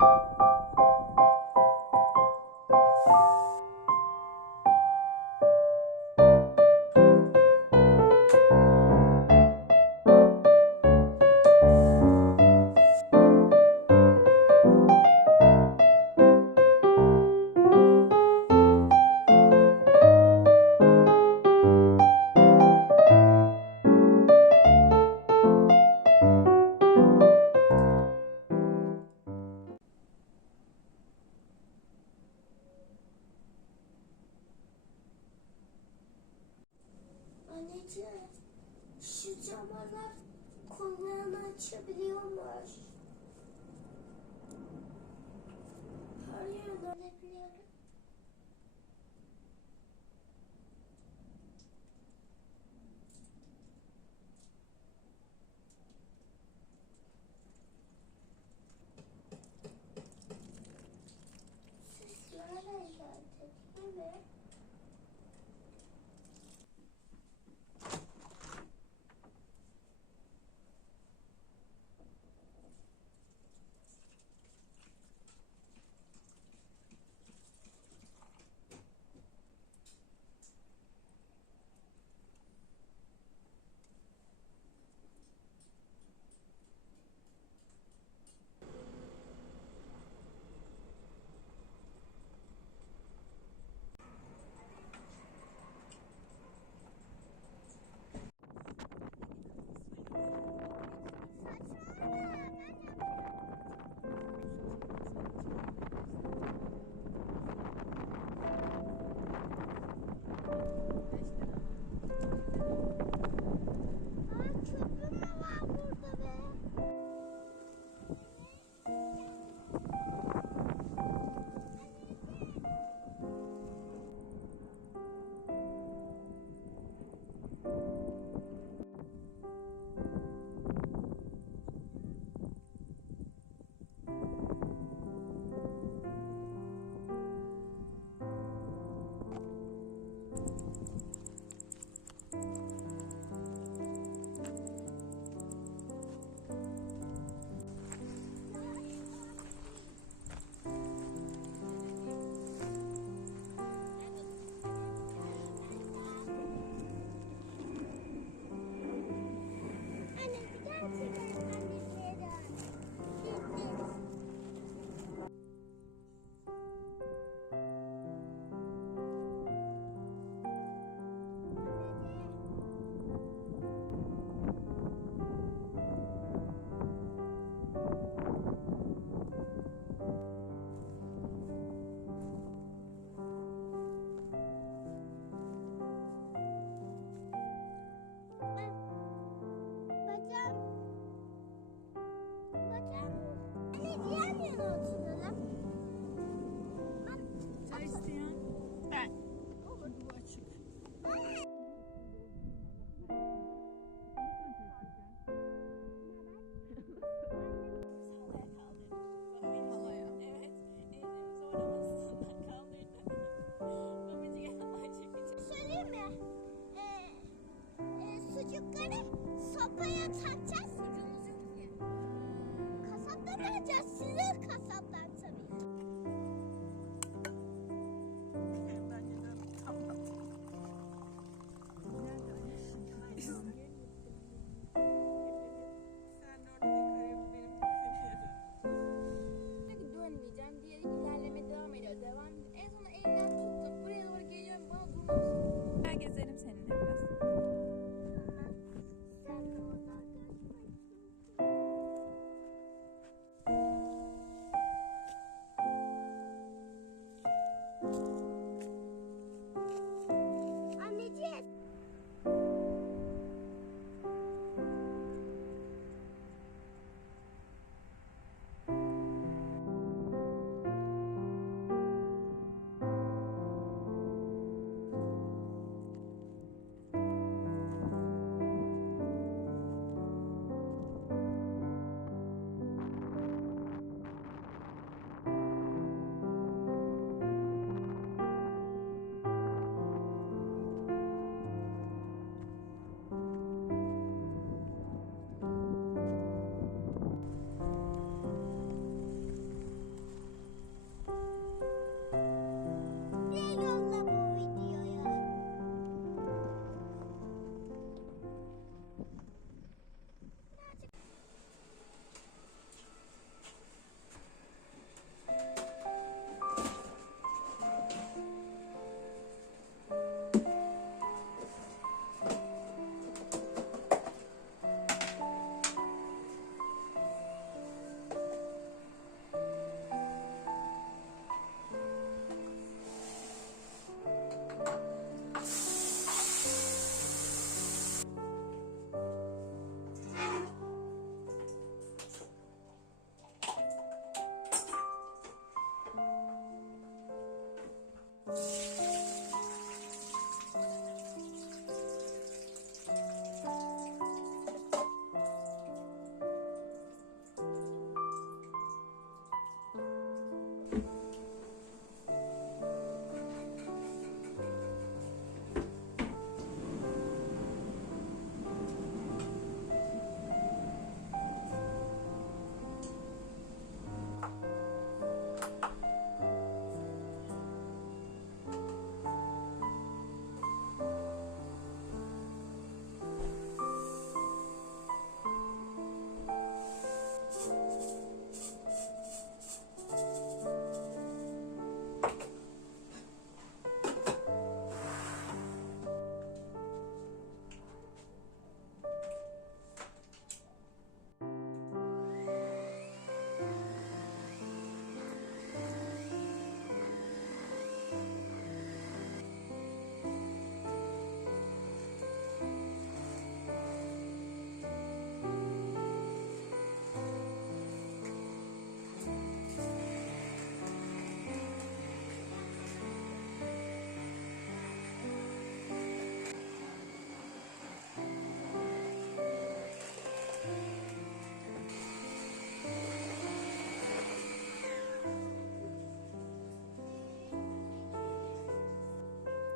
Anneciğim, oynayabiliyorum. 快要拆！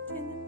Kendine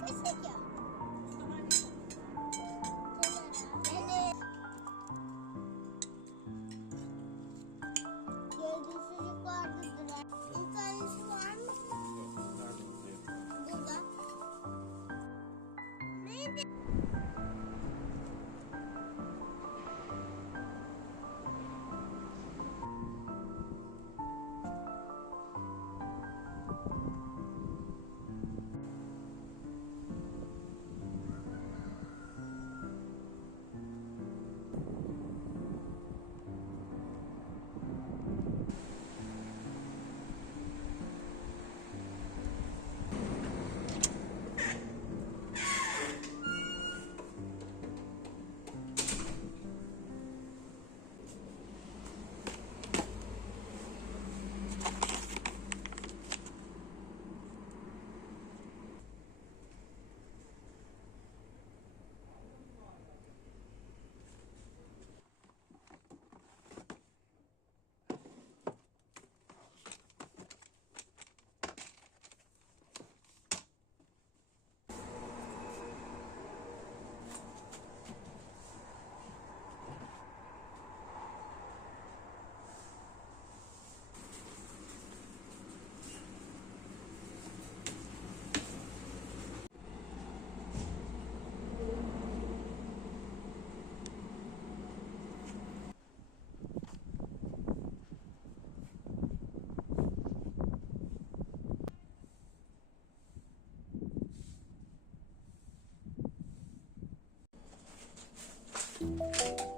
kaşık ya. Thank you.